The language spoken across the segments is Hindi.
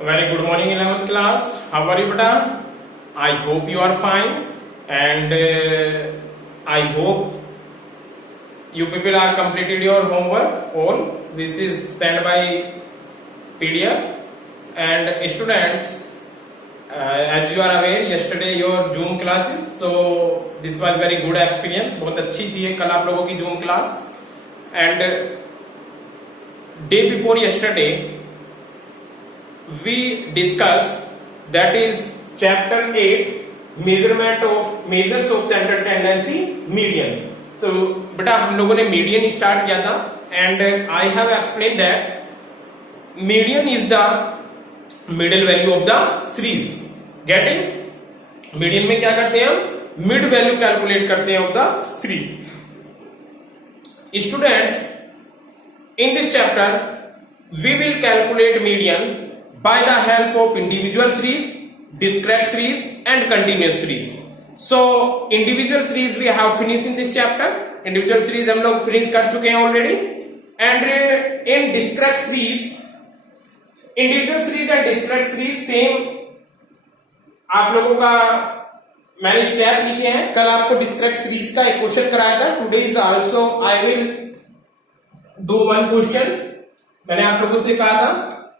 Very good morning, 11th class. How are you, beta? I hope you are fine, and I hope you people are completed your homework. All this is sent by PDF, and students, as you are aware, yesterday your Zoom classes. So this was very good experience. बहुत अच्छी थी कल आप लोगों की Zoom class, and day before yesterday we discussed, that is chapter 8, measures of central tendency, median. तो बेटा हम लोगों ने मीडियन स्टार्ट किया था, and I have explain that median is the middle value of the series. Getting? Median में क्या करते हैं हम? मिड वैल्यू कैलकुलेट करते हैं of the series. Students, in this chapter we will calculate median by the help of individual series, discrete series and continuous series. So individual series we have finished in this chapter. Individual series हम लोग finish कर चुके हैं already, and in discrete series, individual series and discrete series same आप लोगों का मैंने स्टेप लिखे हैं. कल आपको discrete series का एक क्वेश्चन कराया था. Today is also I will do one question. मैंने आप लोगों से कहा था.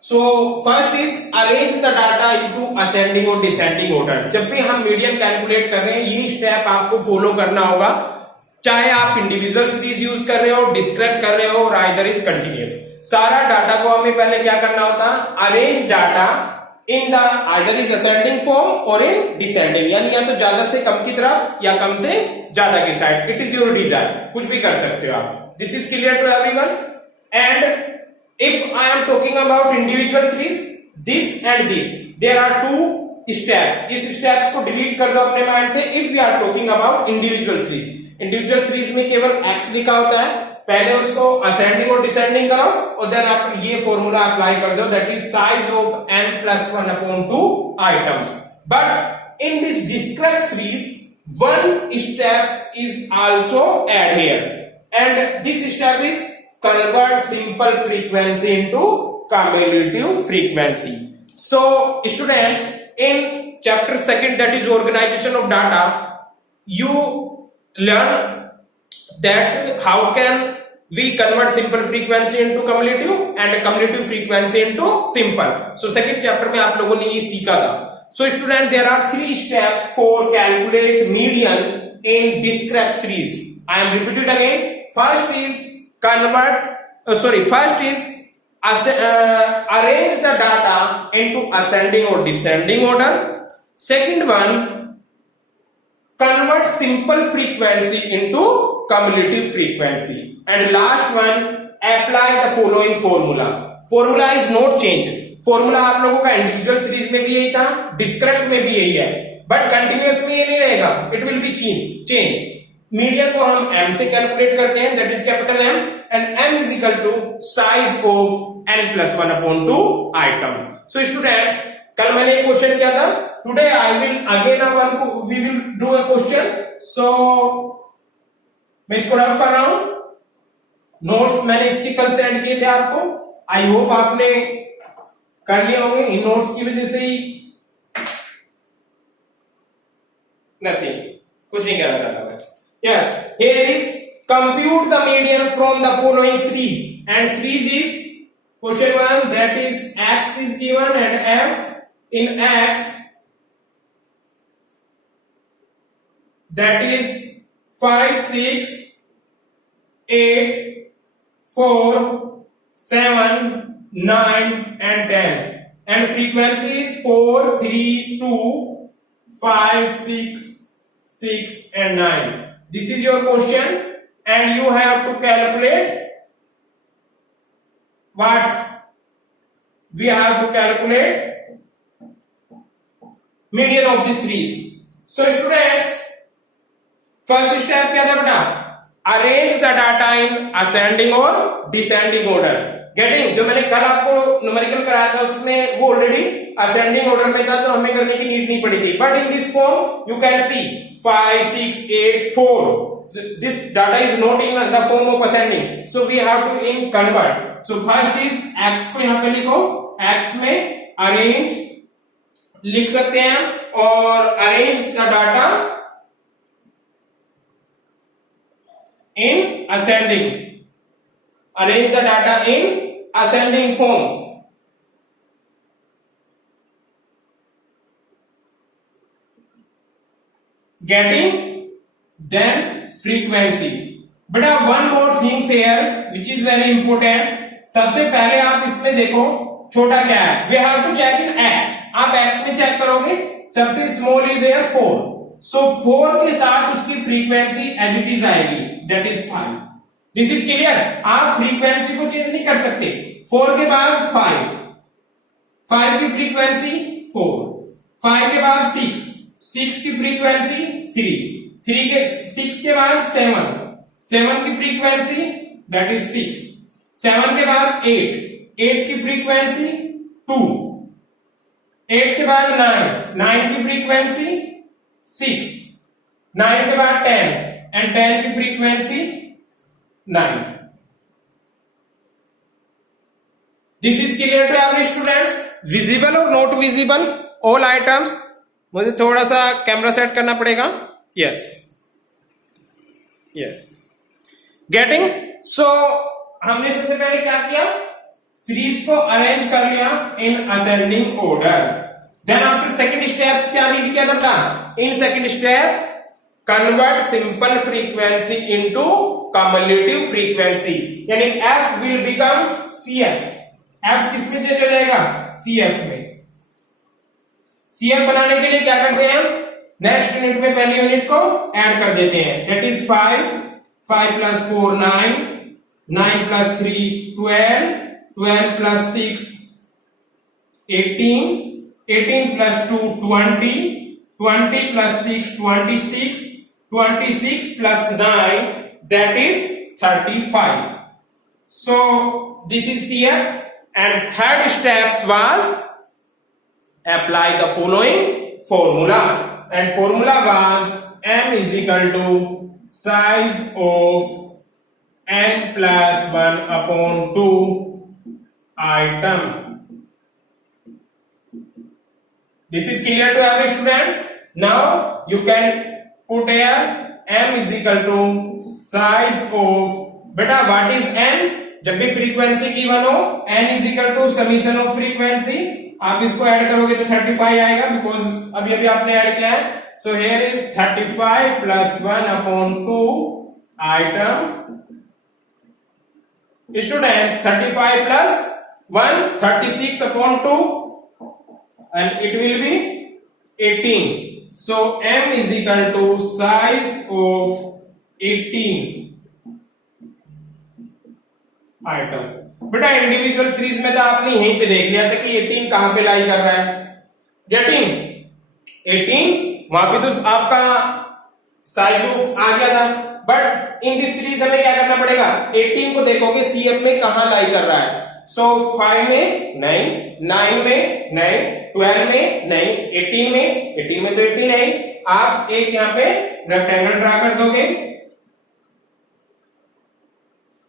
So first is arrange the data into ascending और descending order. जब भी हम मीडियन कैलकुलेट कर रहे हैं ये स्टेप आपको फॉलो करना होगा, चाहे आप इंडिविजुअल सीरीज यूज कर रहे हो, डिस्क्रीट कर रहे हो और आइदर इज कंटिन्यूअस. सारा डाटा को हमें पहले क्या करना होता है? Arrange data in the either is ascending form और इन डिसेंडिंग, यानी या तो ज्यादा से कम की तरफ या कम से ज्यादा की side. It is your desire, कुछ भी कर सकते हो आप. This is clear to everyone. And if I am talking about individual series, this and this, there are two steps. इस steps को delete कर दो अपने mind से. If we are talking about individual series, individual series में केवल x लिखा होता है. पहले उसको ascending और descending करो और then आप ये formula apply कर दो. That is size of n plus 1 upon 2 items. But in this discrete series, one step is also add here. And this step is convert simple frequency into cumulative frequency. So students, in chapter 2, that is organization of data, you learn that how can we convert simple frequency into cumulative and cumulative frequency into simple. So second chapter में आप लोगों ने ये सीखा था. So student, there are 3 steps for calculate median in discrete series. I am repeat it again. First is arrange the data into ascending or descending order. Second one, convert simple frequency into cumulative frequency. And last one, apply the following formula. Formula is not changed. Formula आप लोगों का इंडिविजुअल सीरीज में भी यही था, डिस्क्रीट में भी यही है, बट कंटिन्यूअस में ये नहीं रहेगा. It will be change. Median को हम m से कैलकुलेट करते हैं, that is capital M, and m is equal to size of n plus 1 upon 2 items. So students, कल मैंने एक क्वेश्चन किया था. Today I will again we will do a question. So मैं इसको रफ कर रहा हूं. नोट्स मैंने इसकी कल सेंड किए थे आपको. आई होप आपने कर लिए होंगे. इन नोट्स की वजह से ही नथिंग, कुछ नहीं कहना चाहता मैं. Yes, here is compute the median from the following series, and series is question 1, that is x is given and f in x, that is 5, 6, 8, 4, 7, 9 and 10, and frequency is 4, 3, 2, 5, 6 and 9. This is your question, and you have to calculate what? We have to calculate median of this series. So students, first step क्या था बेटा? Arrange the data in ascending or descending order. Getting? जो मैंने कल आपको न्यूमेरिकल कराया था उसमें वो ऑलरेडी असेंडिंग ऑर्डर में था, तो हमें करने की नीड नहीं पड़ी थी. But in this form you can C 5, 6, 8, 4. This data is not in the form of ascending, so we have to in convert. So first is x को यहाँ पे लिखो. x में अरेंज लिख सकते हैं, और arrange the data in ascending, arrange the data in ascending form. Getting then frequency. बेटा one more things here which is very important. सबसे पहले आप इसमें देखो छोटा क्या है. We have to check in X. आप एक्स में चेक करोगे, सबसे स्मॉल इज हियर 4. सो 4 के साथ उसकी फ्रीक्वेंसी एज इट इज आएगी, that is 5. This is clear. आप फ्रीक्वेंसी को चेंज नहीं कर सकते. 4 के बाद 5, 5 की फ्रीक्वेंसी 4, 5 के बाद 6, 6 की फ्रीक्वेंसी 3, 3 के 6 के बाद 7, 7 की फ्रीक्वेंसी दैट इज 6, 7 के बाद 8, 8 की फ्रीक्वेंसी 2, 8 के बाद 9, 9 की फ्रीक्वेंसी 6, 9 के बाद 10 एंड 10 की frequency 9. This is clear to every students. Visible और नॉट विजिबल ऑल आइटम्स. मुझे थोड़ा सा कैमरा सेट करना पड़ेगा. Yes yes, getting. सो हमने सबसे पहले क्या किया, सीरीज को अरेंज कर लिया in ascending order. Then after second step क्या रीड किया था. In second step convert simple frequency into cumulative frequency, यानी F will become CF. F किस में चेंज हो जाएगा, सीएफ में. सीएफ बनाने के लिए क्या करते हैं, नेक्स्ट यूनिट में पहली यूनिट को ऐड कर देते हैं. That is 5, 5 plus 4 9, 9 plus 3 12, 12 plus 6 18, 18 plus 2 20, 20 plus 6 26, 26 plus 9 that is 35. So this is CF, and third steps was apply the following formula, and formula was m is equal to size of n plus 1 upon 2 item. This is clear to every students. Now you can put here m is equal to size of, beta what is n, जब भी फ्रीक्वेंसी गिवन हो n is equal to summation of frequency. आप इसको ऐड करोगे तो 35 आएगा, बिकॉज अभी अभी आपने ऐड किया है. So here is 35 plus 1 upon 2 item. Students 35 plus 1 36 upon 2 and it will be 18. So m is equal to size of 18 item. बेटा इंडिविजुअल सीरीज में तो आपने यहीं पे देख लिया था कि 18 कहां पे लाई कर रहा है. गेटिंग 18 वहां पे तो आपका साइज ऑफ आ गया था, बट इन दिस सीरीज हमें क्या करना पड़ेगा, 18 को देखोगे सीएफ में कहां लाई कर रहा है. सो 5 में नहीं, 9 में नहीं, 12 में नहीं, 18 में तो 18 है. आप एक यहां पे रेक्टेंगल ड्रा कर दोगे.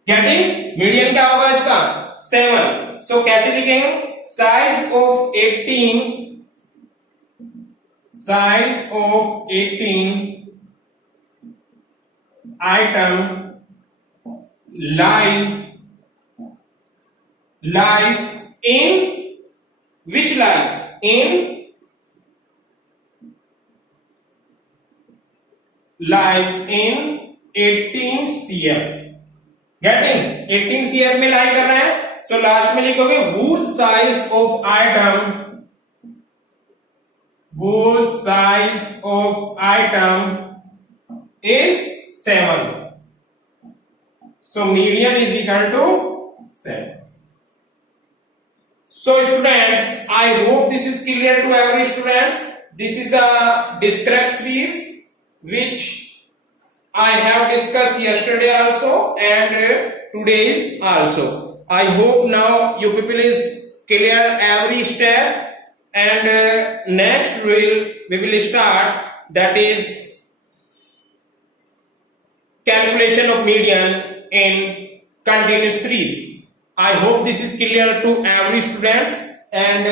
गेटिंग मीडियन क्या होगा इसका 7. सो कैसे लिखेंगे, size of 18, size of 18 item lies in which lies in lies in 18 CF. Getting 18 CF में लाई कर रहे हैं. सो लास्ट में लिखोगे whose size of item, whose size of item is 7. So median is equal to 7. So students, I hope this is clear to every students. This is the discrete series which I have discussed yesterday also and today's also. I hope now you people is clear every step, and next we will start, that is calculation of median in continuous series. I hope this is clear to every students, and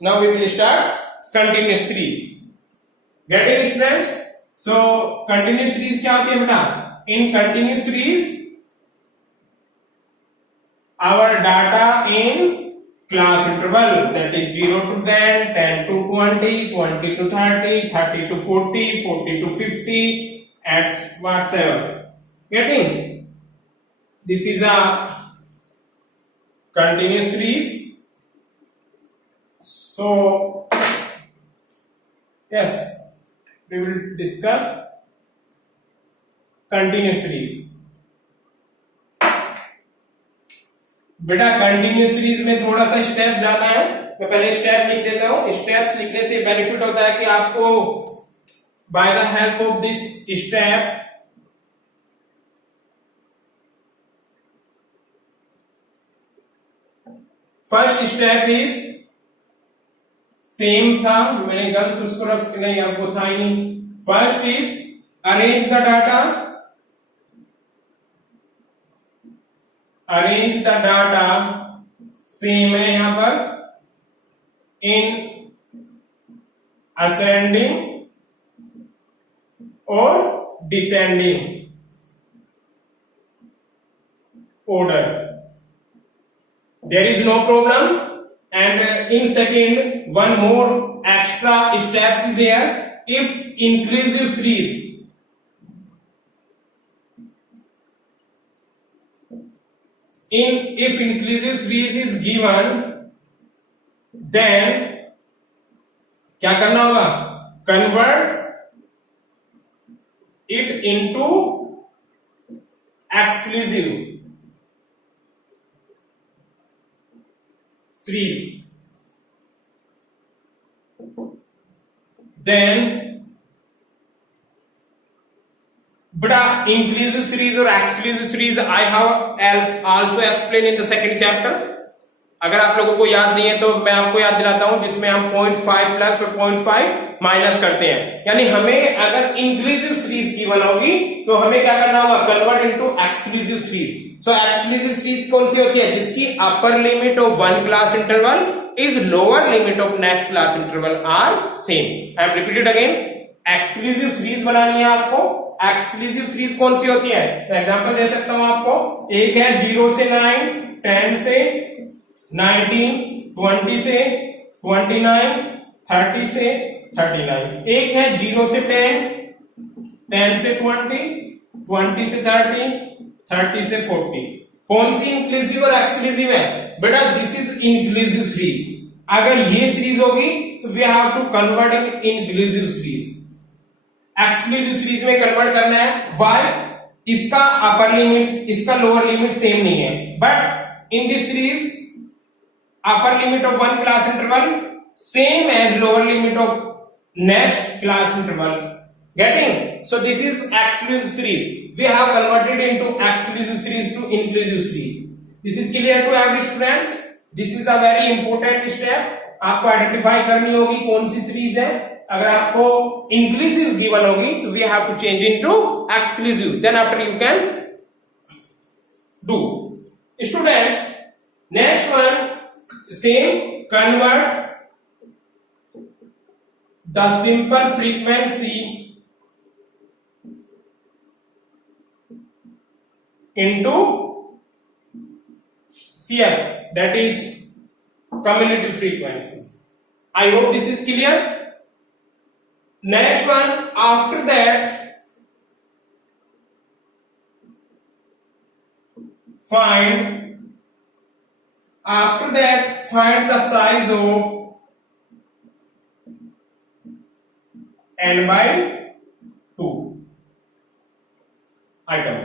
Now we will start continuous series. Get it, students? So continuous series क्या होती है बेटा? In continuous series, our data in class interval, that is 0 to 10, 10 to 20, 20 to 30, 30 to 40, 40 to 50, and whatsoever. Getting? This is a continuous series. So yes, we will discuss continuous series. बेटा कंटिन्यूस सीरीज में थोड़ा सा स्टेप ज्यादा है, मैं पहले स्टेप लिख देता हूं. स्टेप्स लिखने से बेनिफिट होता है कि आपको bye the help of this step first step is same था, मैंने गलत उसको रख नहीं, आपको था ही नहीं. First is arrange the data, arrange the data, same है यहां पर, इन असेंडिंग और descending order. There is no problem. And in second, one more extra steps is here. If inclusive series, if inclusive series is given, then क्या करना होगा? Convert it into exclusive series. Then beta inclusive series or exclusive series I have also explained in the second chapter. अगर आप लोगों को याद नहीं है तो मैं आपको याद दिलाता हूं, जिसमें हम 0.5 प्लस और 0.5 माइनस करते हैं. यानी हमें अगर इंक्लूसिव सीरीज की बनोगी तो हमें क्या करना होगा? Convert into exclusive series. So exclusive series कौन सी होती है? जिसकी upper limit of one class interval is lower limit of next class interval are same. I am repeated again, exclusive series बनानी है आपको. एक्सक्लूसिव सीरीज कौन सी होती है? एग्जांपल दे सकता हूं आपको. एक है 0 से 9, 10 से 19, 20 से 29, 30 से 39. एक है 0 से 10, 10 से 20, 20 से 30, 30 से 40. कौन सी इंक्लूसिव और एक्सक्लूसिव है? बेटा दिस इज इंक्लूसिव सीरीज. अगर ये सीरीज होगी तो we have to convert in inclusive series. Exclusive series में कन्वर्ट करना है. व्हाई? इसका अपर लिमिट, इसका लोअर लिमिट सेम नहीं है, but in this series upper limit of one class interval same as lower limit of next class interval. Getting? So this is exclusive series. We have converted into exclusive series to inclusive series. This is clear to every students. This is a very important step. आपको आइडेंटिफाई करनी होगी कौन सी सीरीज है. अगर आपको inclusive given होगी तो we have to change into exclusive. Then after you can do. Students, next one. Same, convert the simple frequency into CF, that is cumulative frequency. I hope this is clear. Next one, after that find the size of n by 2 item.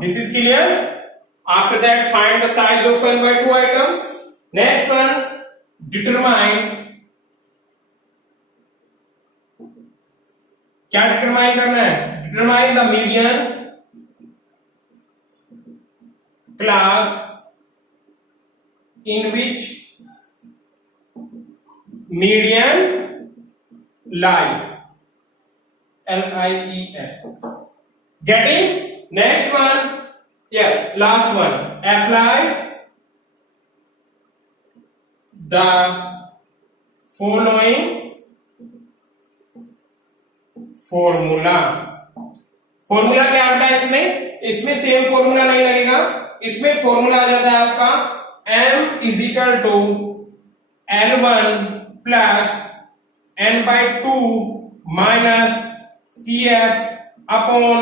This is clear. After that find the size of n by 2 items. Next one, determine, क्या डिटरमाइन करना है? Determine the median class in which median lie. LIES. Getting? Next one, Yes, last one. Apply the following formula. Formula क्या आता है इसमें सेम फॉर्मूला नहीं लगेगा, इसमें फॉर्मूला आ जाता है आपका m is equal to L1 plus n/2 minus CF upon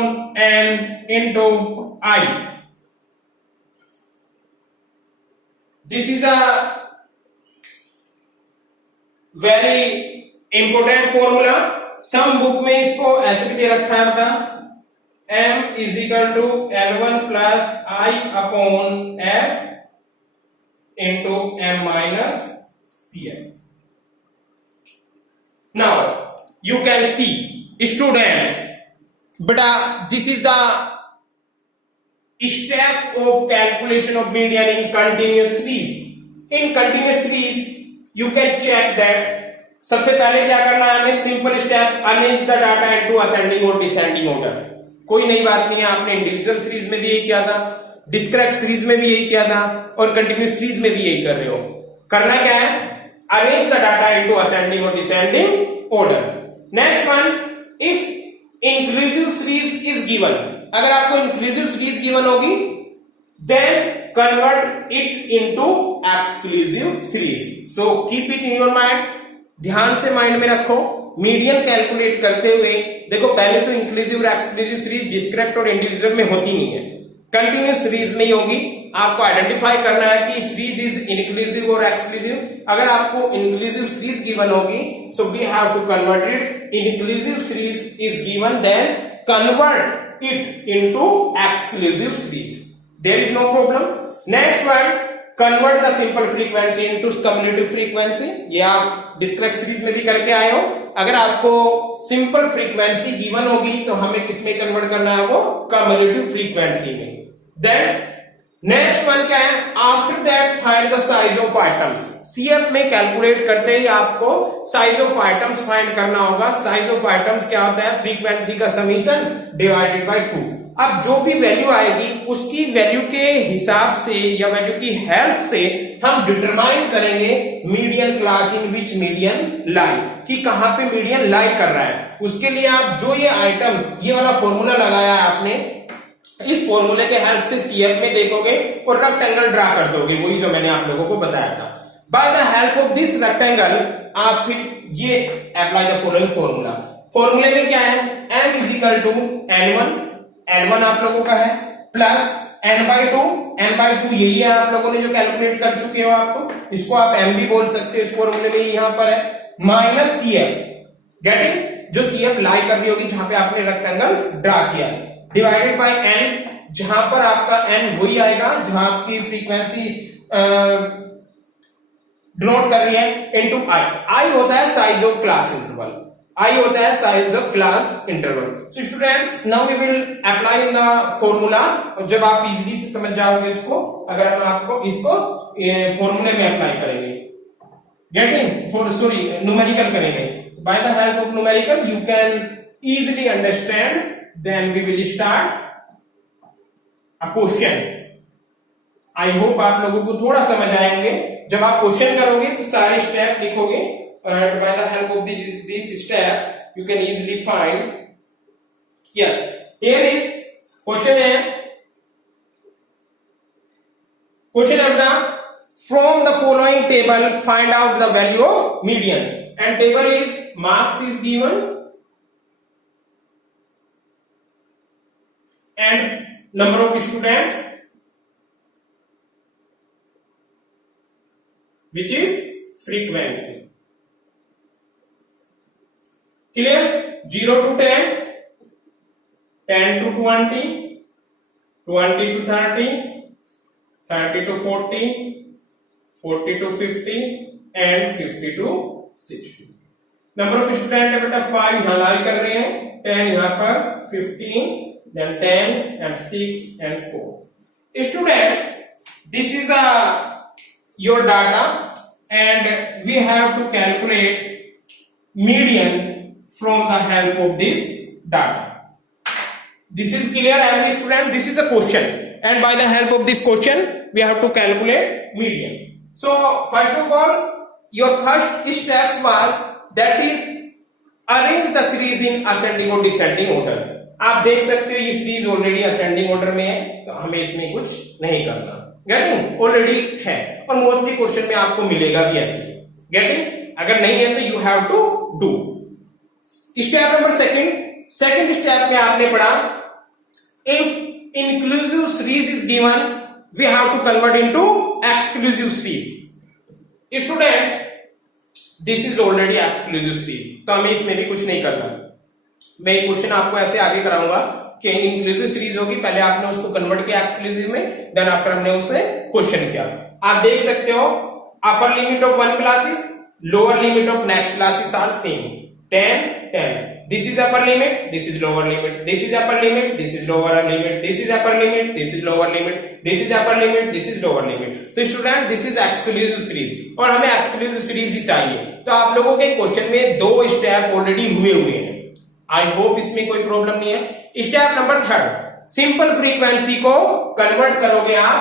n into I. This is a very important formula. Some book में इसको ऐसे भी दे रखा है बेटा, m is equal to L1 plus I upon F into m minus CF. Now you can see students, बेटा this is the step of calculation of median in continuous series. In continuous series you can check that सबसे पहले क्या करना है हमें, simple step, arrange the data into ascending और डिसेंडिंग ऑर्डर. कोई नई बात नहीं है, आपने इंडिविजुअल सीरीज में भी यही किया था, डिस्क्रीट सीरीज में भी यही किया था और कंटिन्यूस सीरीज में भी यही कर रहे हो. करना क्या है, arrange the data into ascending और descending order. Next one, if inclusive series is given, अगर आपको इंक्लूसिव सीरीज गिवन होगी then convert it into exclusive series. So keep it in your mind, ध्यान से माइंड में रखो. मीडियन कैलकुलेट करते हुए देखो, पहले तो इंक्लूसिव और एक्सक्लूसिव सीरीज डिस्क्रीट और इंडिविजुअल में होती नहीं है, कंटिन्यूस सीरीज में ही होगी. आपको आइडेंटिफाई करना है कि सीरीज इज इंक्लूसिव और एक्सक्लूसिव. अगर आपको इंक्लूसिव सीरीज गिवन होगी so we have to convert it, inclusive series is given then convert it into exclusive series. There is no problem. Next one, convert the simple frequency into cumulative frequency. ये आप डिस्क्रीट सीरीज में भी करके आए हो. अगर आपको सिंपल फ्रीक्वेंसी गिवन होगी तो हमें किसमें कन्वर्ट करना है, वो कम्युलेटिव फ्रीक्वेंसी में. देन नेक्स्ट वन क्या है, after that find the size of items. CF में कैलकुलेट करते ही आपको साइज ऑफ आइटम्स फाइंड करना होगा. साइज ऑफ आइटम्स क्या होता है, फ्रीक्वेंसी का समीशन डिवाइडेड बाय 2. अब जो भी वैल्यू आएगी उसकी वैल्यू के हिसाब से या वैल्यू की हेल्प से हम डिटरमाइन करेंगे median class in which median lie, कि कहां पे मीडियन लाई कर रहा है. उसके लिए आप जो ये आइटम्स, ये वाला फॉर्मूला लगाया है आपने, इस फॉर्मूले के हेल्प से सीएफ में देखोगे और रेक्टेंगल ड्रा कर दोगे, वही जो मैंने आप लोगों को बताया था. Bye the help of this rectangle आप फिर ये अप्लाई द फॉलोइंग फॉर्मूला. फॉर्मूले में क्या है, m is equal to L1 आप लोगों का है प्लस n/2 यही है आप लोगों ने जो कैलकुलेट कर चुके हो. आपको इसको आप m भी बोल सकते हो, इस फॉर्मूले में यहां पर है, माइनस CF, गेटिंग, जो CF लाई कर रही होगी जहां पे आपने रेक्टेंगल ड्रा किया है, डिवाइडेड बाय n, जहां पर आपका n वही आएगा जहां आपकी फ्रीक्वेंसी डिनोट कर रही है, इनटू I होता है size of class interval, I होता है size of class interval. So students, now we will apply in the formula. जब आप इजीली से समझ जाओगे इसको, अगर हम आपको इसको फॉर्मूले में अप्लाई करेंगे, गेटिंग, सॉरी न्यूमेरिकल करेंगे, by the help of numerical you can easily understand. Then we will start a question. I hope आप लोगों को थोड़ा समझ आएंगे. जब आप क्वेश्चन करोगे तो सारे स्टेप लिखोगे, and by the help of these steps you can easily find. Yes, here is question है, question है बेटा, from the following table find out the value of median. And table is marks is given and number of students which is frequency. Clear? 0 to 10, 10 to 20, 20 to 30, 30 to 40, 40 to 50 and 50 to 60. Number of student है बेटा 5 यहां लाई कर रहे हैं, 10 यहां पर, 15, then 10 and 6 and 4. Students, this is your data and we have to calculate median from the help of this data. This is clear every student. This is the question. and by the help of this question we have to calculate median. So first of all, your first steps was that is arrange the series in ascending or descending order. आप देख सकते हो ये सीरीज ऑलरेडी असेंडिंग ऑर्डर में है, तो हमें इसमें कुछ नहीं करना, गेटिंग, ऑलरेडी है और मोस्टली क्वेश्चन में आपको मिलेगा भी ऐसे, गेटिंग, अगर नहीं है तो you have to do. Step number second step में आपने पढ़ा if inclusive series is given we have to convert into exclusive series. Students this is already exclusive series, तो हमें इसमें भी कुछ नहीं करना. मैं एक क्वेश्चन आपको ऐसे आगे कराऊंगा कि इंक्लूसिव सीरीज होगी, पहले आपने उसको कन्वर्ट किया एक्सक्लूसिव में, देन आफ्टर हमने उससे क्वेश्चन किया. आप देख सकते हो upper limit of one classes, lower limit of next classes are same 10 10. This is upper limit, this is lower limit, this is upper limit, this is lower limit, this is upper limit, this is lower limit, this is upper limit, this is lower limit. तो student this is exclusive series और हमें एक्सक्लूसिव सीरीज ही चाहिए. तो आप लोगों के क्वेश्चन में दो स्टेप ऑलरेडी हुए हैं. आई होप इसमें कोई प्रॉब्लम नहीं है. Step number third, simple frequency को कन्वर्ट करोगे आप,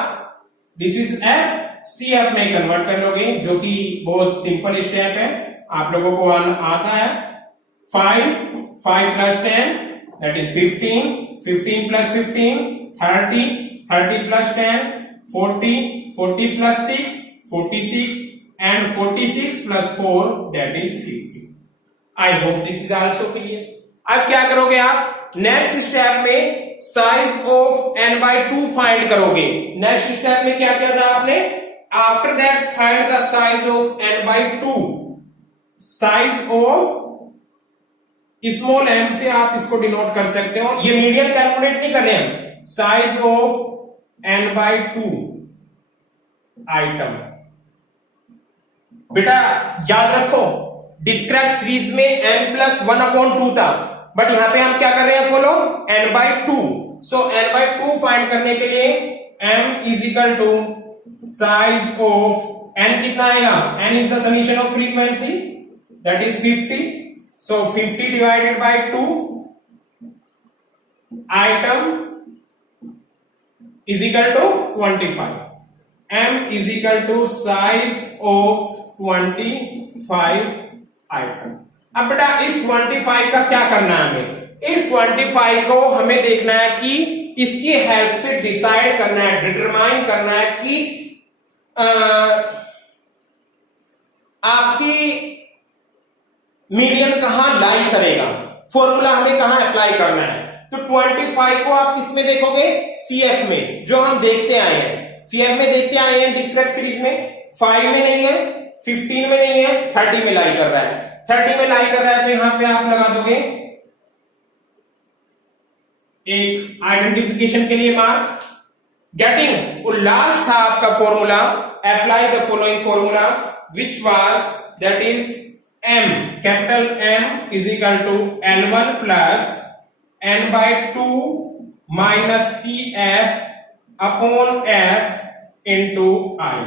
this is F, C F में कन्वर्ट कर लोगे, जो कि बहुत सिंपल स्टेप है, आप लोगों को आता है. 5 plus 10 that is 15, 15 plus 15 30, 30 plus 10 40, 40 plus 6 46 and 46 plus 4 that is 50. I hope this is also clear. अब क्या करोगे आप, नेक्स्ट स्टेप में size of n by 2 find करोगे. नेक्स्ट स्टेप में क्या किया था आपने, after that find the size of n by 2. Size of small m से आप इसको डिनोट कर सकते हो. ये मीडियन कैलकुलेट नहीं कर रहे हैं, size of n by 2 item. बेटा याद रखो डिस्क्रीट सीरीज में n+1/2 था, बट यहां पे हम क्या कर रहे हैं, follow n by 2. So n by 2 find करने के लिए m is equal to size of n कितना आएगा, n is the summation of frequency that is 50. So 50 divided by 2 item is equal to 25. M is equal to size of 25 item. अब बेटा इस 25 का क्या करना है हमें, इस 25 को हमें देखना है कि इसकी हेल्प से डिसाइड करना है, डिटरमाइन करना है कि आपकी मीडियन कहां लाई करेगा, फॉर्मूला हमें कहां अप्लाई करना है. तो 25 को आप किसमें देखोगे, सीएफ में, जो हम देखते आए हैं, सीएफ में देखते आए हैं डिस्क्रीट सीरीज में. 5 में नहीं है, 15 में नहीं है, 30 में लाई कर रहा है. 30 में लाई कर रहा है तो यहां पे आप लगा दोगे एक आइडेंटिफिकेशन के लिए मार्क, गेटिंग. और लास्ट था आपका formula, apply the following formula which was that is M, capital M is equal to L1 plus n by 2 minus CF upon F into I.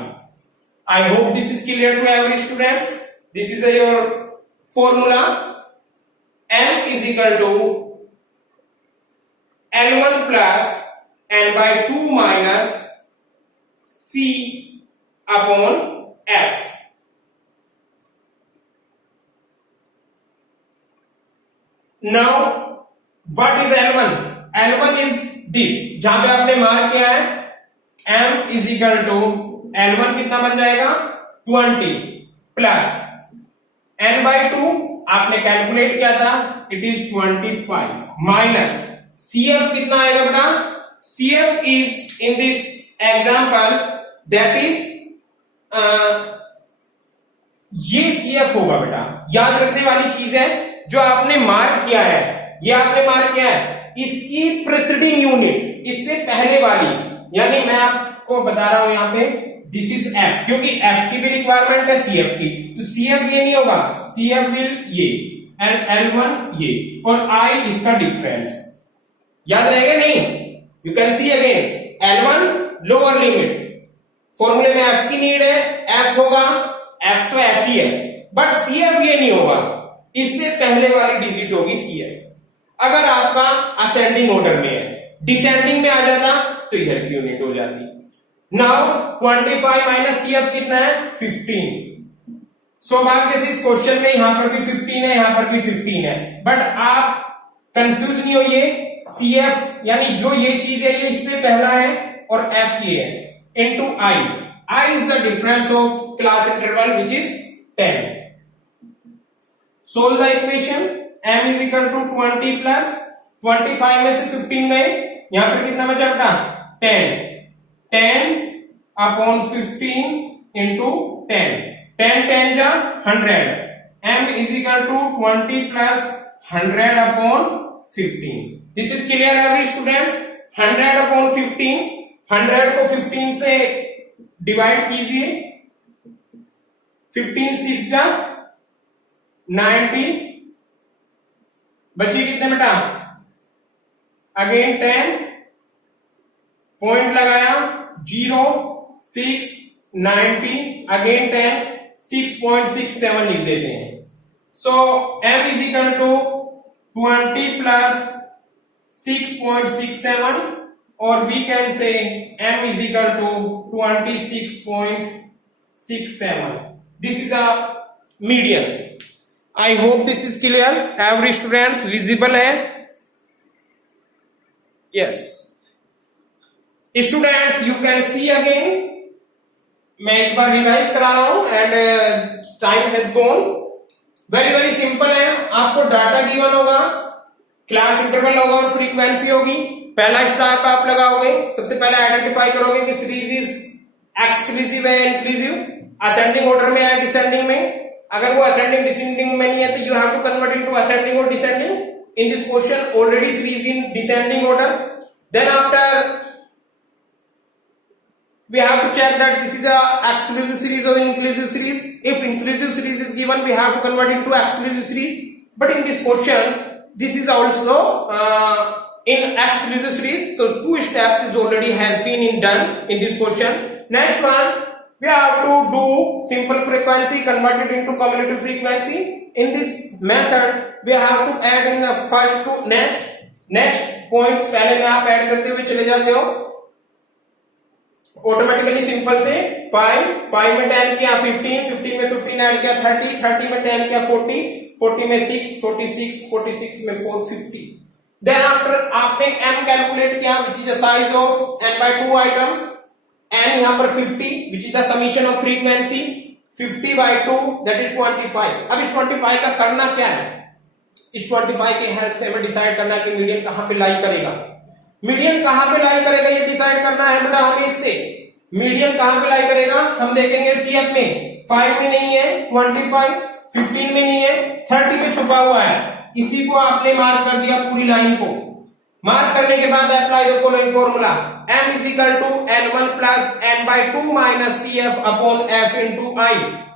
I hope this is clear to every students. This is your formula. M is equal to L1 plus n by 2 minus C upon F. Now what is L1? L1 is this, जहां पे आपने मार्क किया है M is equal to L1 कितना बन जाएगा 20 प्लस n by 2 आपने कैलकुलेट किया था, इट इज 25 माइनस CF कितना आएगा बेटा, CF is in this example that is ये CF होगा बेटा. याद रखने वाली चीज है, जो आपने मार्क किया है, ये आपने मार्क किया है, इसकी प्रीसीडिंग यूनिट, इससे पहले वाली, यानी मैं आपको बता रहा हूं यहां पे दिस इज F, क्योंकि F की भी रिक्वायरमेंट है CF की, तो CF ये नहीं होगा, CF विल ये एंड L1 ये और I इसका डिफरेंस. याद रहेगा नहीं, you can see again L1 lower limit, फॉर्मूले में F की नीड है, F होगा, F तो F ही है, बट CF ये नहीं होगा, इससे पहले वाली डिजिट होगी CF. अगर आपका असेंडिंग ऑर्डर में है, डिसेंडिंग में आ जाता तो इधर की यूनिट हो जाती। नाउ 25 माइनस CF कितना है 15। सौभाग्य से इस क्वेश्चन में यहां पर भी 15 है, यहां पर भी 15 है, बट आप कंफ्यूज नहीं होइए। CF यानी जो ये चीज है ये इससे पहला है और F ये है into I is the difference of class interval which is 10. Solve the equation m is equal to 20 plus 25 में से 15 में यहां पर कितना बचा बेटा 10 अपॉन 15 इंटू 10 10 जा 100 m is equal to 20 plus 100 upon 15. This is clear every students? 100 upon 15, 100 को 15 से डिवाइड कीजिए, 15 6 जा 90, बची कितने बेटा अगेन 10 पॉइंट लगाया 0 6 90 अगेन 10 6.67 लिख देते हैं। So m is equal to 20 plus 6.67 और we can say m is equal to 26.67. This is a median. I hope this is clear. Every students visible है? Yes. Students you can see again. मैं एक बार रिवाइज करा रहा हूं and time has gone. Very very simple है। आपको डाटा गिवन होगा, क्लास इंटरवल होगा और फ्रीक्वेंसी होगी। पहला स्टेप आप लगाओगे, सबसे पहले आइडेंटिफाई करोगे कि सीरीज इज एक्सक्लूसिव है इंक्लूसिव, असेंडिंग ऑर्डर में है डिसेंडिंग में। अगर वो असेंडिंग डिसेंडिंग में नहीं है तो you have to convert into ascending और descending. In this question already series in descending order. Then after we have to check that this is a exclusive series or inclusive series. If inclusive series is given, we have to convert into exclusive series. But in this question, this is also in exclusive series. So 2 steps is already has been done in this question. Next one, we have to do simple frequency converted into cumulative frequency. In this method, we have to add in the first to next points. पहले में आप ऐड करते हुए चले जाते हो ऑटोमेटिकली सिंपल से 5 में 10 किया 15 में 15 ऐड किया 30 में 10 किया 40 में 6 46 में 450। देन आफ्टर आपने m कैलकुलेट किया which is the size of n by 2 items. n यहां पर 50 which is the summation of frequency 50 by 2 that is 25। अब इस 25 का करना क्या है? इस 25 की हेल्प से हमें डिसाइड करना है कि मीडियन कहां पे लाई करेगा। मीडियन कहां पे लाई करेगा ये डिसाइड करना है बेटा हमें। इससे मीडियन कहां पे लाई करेगा हम देखेंगे। CF में 5 में नहीं है, 25 15 में नहीं है, 30 में छुपा हुआ है। इसी को आपने मार्क कर दिया पूरी लाइन को। मार्क करने के बाद apply the following formula m is equal to n1 plus n by 2 minus CF upon f into I।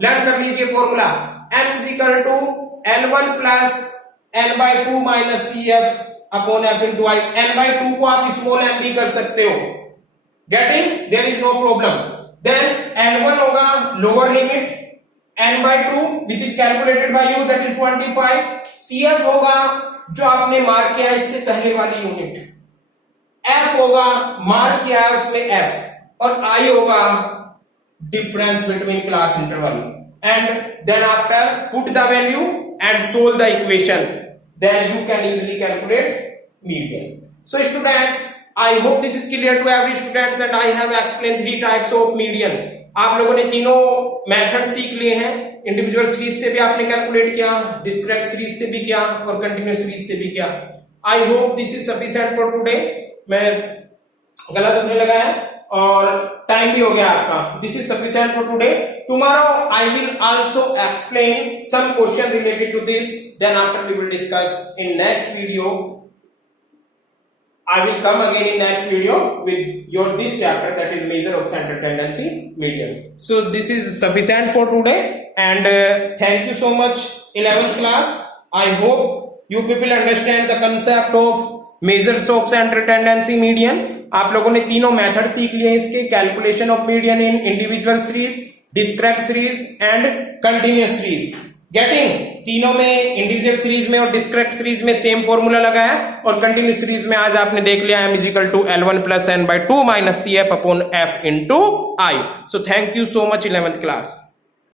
Learn कर लीजिए formula m is equal to n1 plus n by 2 minus CF upon f into I। n by 2 को आप स्मॉल m भी कर सकते हो। Getting? There is no problem. Then n1 होगा lower limit n by 2 which is calculated by you that is 25। CF होगा जो आपने मार्क किया इससे पहले वाली यूनिट, f होगा मार्क किया है उसमें f, और I होगा difference between class interval. And then after put the value and solve the equation, then you can easily calculate median. So students, I hope this is clear to every student and I have explained 3 types of median. आप लोगों ने तीनों मेथड सीख लिए हैं। इंडिविजुअल सीरीज से भी आपने कैलकुलेट किया, डिस्क्रीट सीरीज से भी किया और कंटिन्यूअस सीरीज से भी किया। I hope this is sufficient for today. मैं गलत होने लगा है और टाइम भी हो गया आपका। This is sufficient for today. Tomorrow I will also explain some question related to this. Then after we will discuss in next video. I will come again in next video with your this chapter, that is measure of center tendency median. So this is sufficient for today and thank you so much 11th class. I hope you people understand the concept of measures of center tendency median. आप लोगों ने तीनों मेथड सीख लिए हैं इसके, calculation of median in individual series, discrete series and continuous series. Getting? तीनों में, इंडिविजुअल सीरीज में और डिस्क्रीट सीरीज में सेम फॉर्मूला लगा है, और कंटिन्यूस सीरीज में आज आपने देख लिया m is equal to L1 plus n by 2 minus CF upon F into I. So thank you so much 11th class.